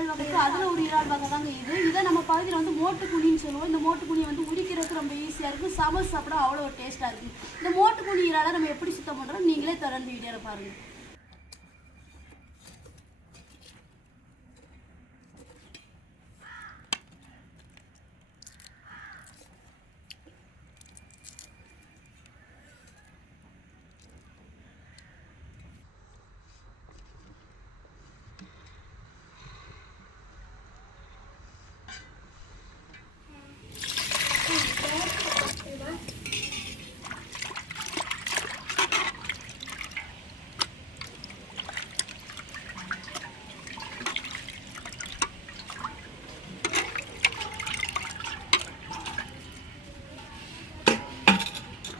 இறால் வகை அதில் ஒரு இறால் வகை தாங்க இதை நம்ம பகுதியில் வந்து மோட்டு குனின்னு சொல்லுவோம். இந்த மோட்டு குனியை வந்து உரிக்கிறதுக்கு ரொம்ப ஈஸியாக இருக்கும், சமைச்சு சாப்பிட அவ்வளோ ஒரு டேஸ்ட்டாக இருக்குது. இந்த மோட்டு குனி இறாலை நம்ம எப்படி சுத்தம் பண்ணுறோம் நீங்களே தொடர்ந்து வீடியோவில் பாருங்கள்.